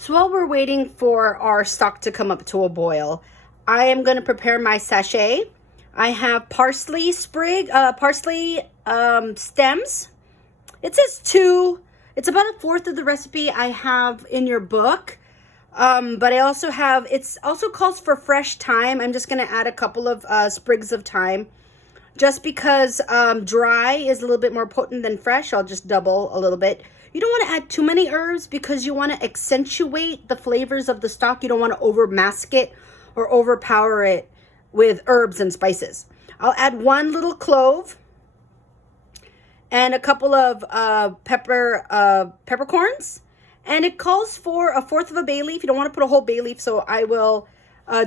So while we're waiting for our stock to come up to a boil, I am going to prepare my sachet. I have parsley stems. It says 2. It's about a fourth of the recipe I have in your book. But I also have, it also calls for fresh thyme. I'm just going to add a couple of sprigs of thyme. Just because dry is a little bit more potent than fresh, I'll just double a little bit. You don't want to add too many herbs because you want to accentuate the flavors of the stock. You don't want to over mask it or overpower it with herbs and spices. I'll add 1 little clove and a couple of peppercorns. And it calls for a fourth of a bay leaf. You don't want to put a whole bay leaf, so I will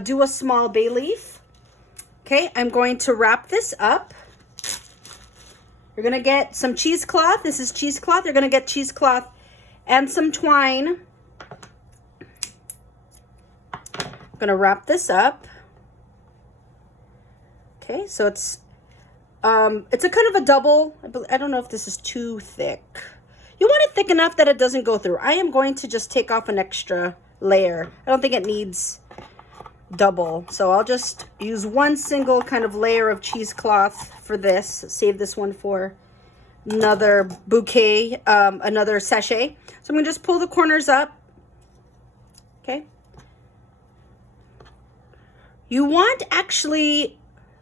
do a small bay leaf. Okay, I'm going to wrap this up. You're going to get some cheesecloth. This is cheesecloth. You're going to get cheesecloth and some twine. I'm going to wrap this up. Okay, so it's a kind of a double. I don't know if this is too thick. You want it thick enough that it doesn't go through. I am going to just take off an extra layer. I don't think it needs double. So I'll just use 1 single kind of layer of cheesecloth for this. Save this one for another bouquet, another sachet. So I'm going to just pull the corners up. Okay. You want actually,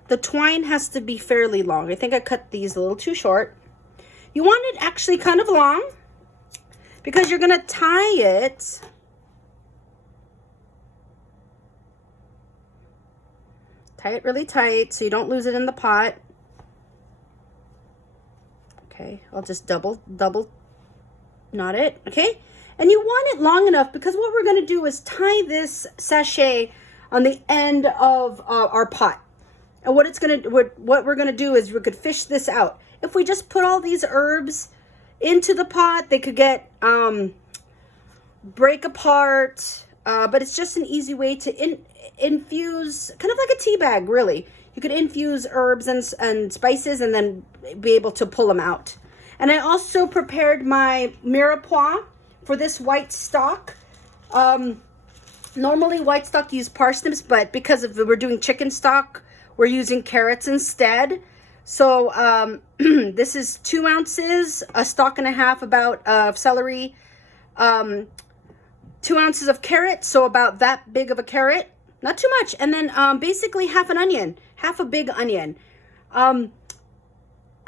the twine has to be fairly long. I think I cut these a little too short. You want it actually kind of long because you're going to tie it really tight so you don't lose it in the pot. Okay, I'll just double knot it, okay? And you want it long enough because what we're going to do is tie this sachet on the end of our pot. And what we're going to do is we could fish this out. If we just put all these herbs into the pot, they could get break apart, but it's just an easy way to infuse, kind of like a tea bag, really. You could infuse herbs and spices and then be able to pull them out. And I also prepared my mirepoix for this white stock. Normally white stock use parsnips, but because we're doing chicken stock, we're using carrots instead. So this is 2 ounces, a stalk and a half about of celery, 2 ounces of carrot, so about that big of a carrot, not too much, and then basically half a big onion.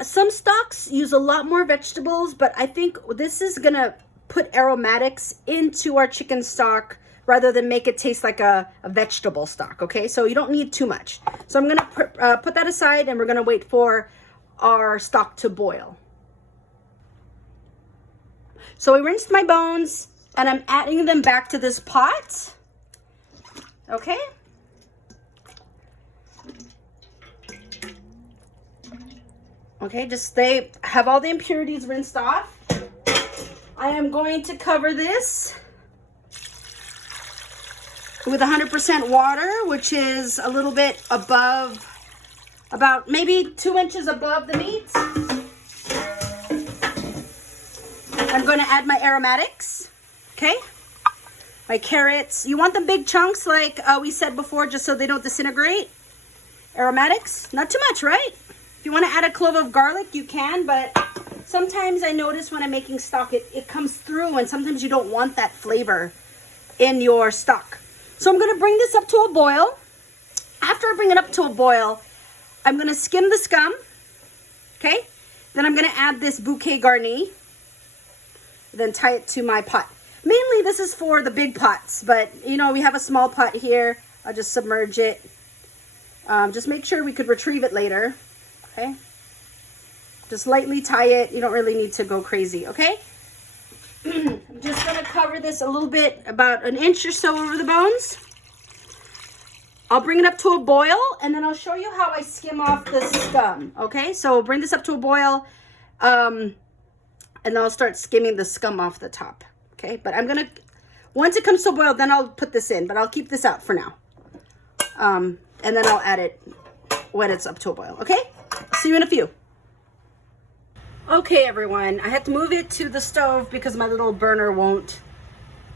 Some stocks use a lot more vegetables, but I think this is gonna put aromatics into our chicken stock rather than make it taste like a vegetable stock, okay? So you don't need too much. So I'm gonna put that aside and we're gonna wait for our stock to boil. So I rinsed my bones and I'm adding them back to this pot, okay? Okay, just they have all the impurities rinsed off. I am going to cover this with 100% water, which is a little bit above, about maybe 2 inches above the meat. I'm going to add my aromatics, okay? My carrots. You want them big chunks like we said before, just so they don't disintegrate. Aromatics, not too much, right? If you want to add a clove of garlic, you can, but sometimes I notice when I'm making stock, it comes through, and sometimes you don't want that flavor in your stock. So I'm going to bring this up to a boil. After I bring it up to a boil, I'm going to skim the scum, okay? Then I'm going to add this bouquet garni, then tie it to my pot. Mainly this is for the big pots, but you know, we have a small pot here. I'll just submerge it. Just make sure we could retrieve it later, okay? Just lightly tie it. You don't really need to go crazy, okay? I'm just going to cover this a little bit, about 1 inch or so over the bones. I'll bring it up to a boil, and then I'll show you how I skim off the scum, okay? So bring this up to a boil, and then I'll start skimming the scum off the top, okay? But I'm going to, once it comes to a boil, then I'll put this in, but I'll keep this out for now. And then I'll add it when it's up to a boil, okay? See you in a few. Okay, everyone, I had to move it to the stove because my little burner won't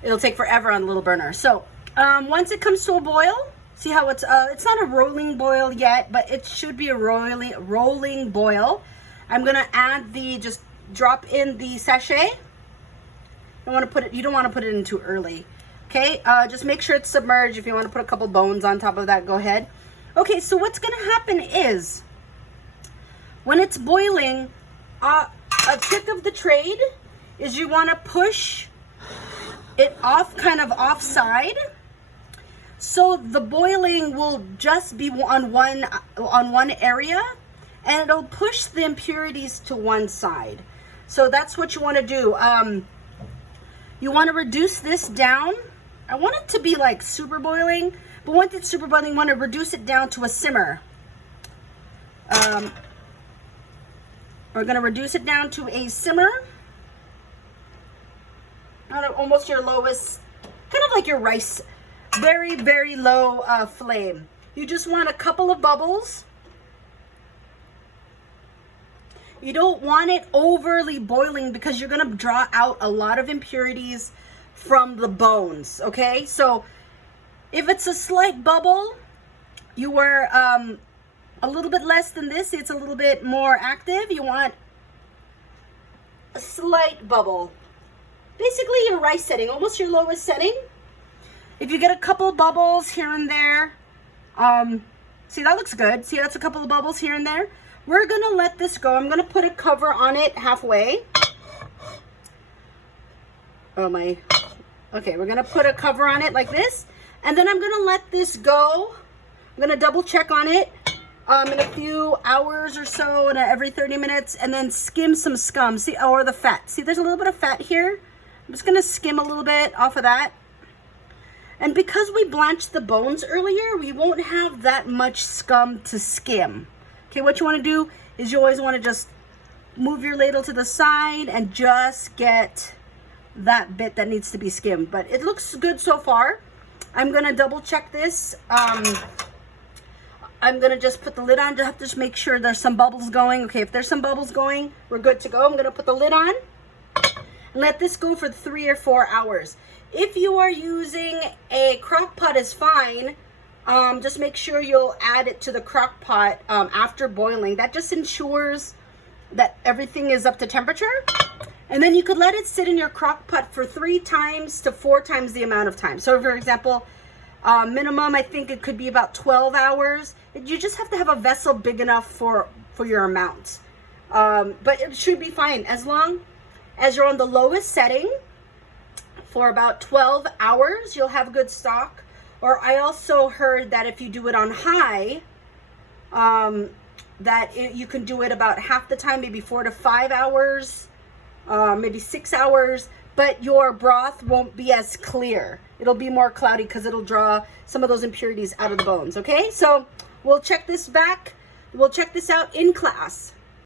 it'll take forever on the little burner. So once it comes to a boil, see how it's not a rolling boil yet, but it should be a rolling boil. I'm gonna add just drop in the sachet. You don't want to put it in too early. Okay, just make sure it's submerged. If you want to put a couple bones on top of that, go ahead. Okay, so what's gonna happen is when it's boiling, a trick of the trade is you want to push it off, kind of offside, so the boiling will just be on one area, and it'll push the impurities to one side. So that's what you want to do. You want to reduce this down. I want it to be like super boiling, but once it's super boiling, you want to reduce it down to a simmer. We're going to reduce it down to a simmer. Almost your lowest, kind of like your rice, very, very low flame. You just want a couple of bubbles. You don't want it overly boiling because you're going to draw out a lot of impurities from the bones, okay? So if it's a slight bubble, you were a little bit less than this. It's a little bit more active. You want a slight bubble. Basically your rice setting, almost your lowest setting. If you get a couple bubbles here and there, see, that looks good. See, that's a couple of bubbles here and there. We're gonna let this go. I'm gonna put a cover on it halfway. Oh my, okay, we're gonna put a cover on it like this, and then I'm gonna let this go. I'm gonna double check on it in a few hours or so, and every 30 minutes, and then skim some scum, see, or the fat. See, there's a little bit of fat here. I'm just gonna skim a little bit off of that. And because we blanched the bones earlier, we won't have that much scum to skim. Okay, what you wanna do is you always wanna just move your ladle to the side and just get that bit that needs to be skimmed. But it looks good so far. I'm gonna double check this. I'm gonna just put the lid on, just make sure there's some bubbles going. Okay, if there's some bubbles going, we're good to go. I'm gonna put the lid on and let this go for 3 or 4 hours. If you are using a crock pot, is fine. Just make sure you'll add it to the crock pot after boiling. That just ensures that everything is up to temperature. And then you could let it sit in your crock pot for 3 times to 4 times the amount of time. So for example, minimum, I think it could be about 12 hours. You just have to have a vessel big enough for your amount. But it should be fine as long as you're on the lowest setting for about 12 hours, you'll have good stock. Or I also heard that if you do it on high, you can do it about half the time, maybe 4 to 5 hours, maybe 6 hours, but your broth won't be as clear. It'll be more cloudy because it'll draw some of those impurities out of the bones, okay? So we'll check this out in class.